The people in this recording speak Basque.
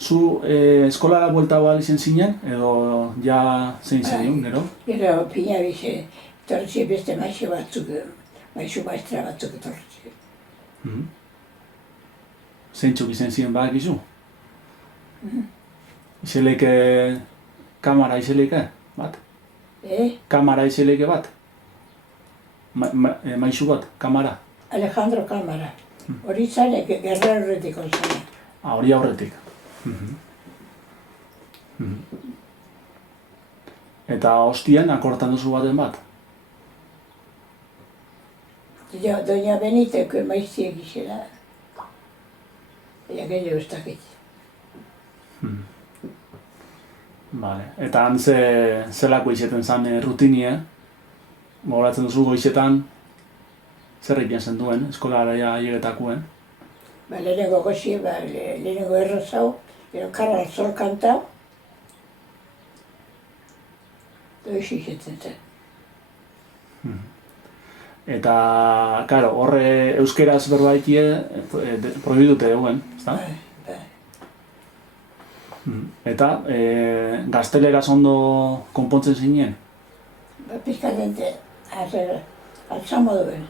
Zu eskolara buelta behar izan zinen, edo ja zein zen, gero? Gero pina bize, etortzi beste maizu maestra batzuk etortzi. Zeintzuk izan ziren badakizu? Izeleke, kamara izeleke bat? Kamara izeleke bat? Maizu bat, kamara? Alejandro Kamara. Hori zanek gerra horretiko zane. Hori aurretik. Eta hostian akortan duzu baten bat? Doña Beniteko maiztiek izela. Eta gehiago ez dakit. Vale. Eta han zelako izeten zen rutinie? Gogoratzen duzu goizetan, zer egiten zen duen, eskolara ailegetakuen? Lehenengo gozi, lehenengo errozau, gero karra zor kantau. Doiz izetzen zen. Eta, karo, horre euskeraz berbaitie prohibitute duen, ezta? Eta, gazteleraz ondo konpontzen zinen? Pizkatente, altzamo duen.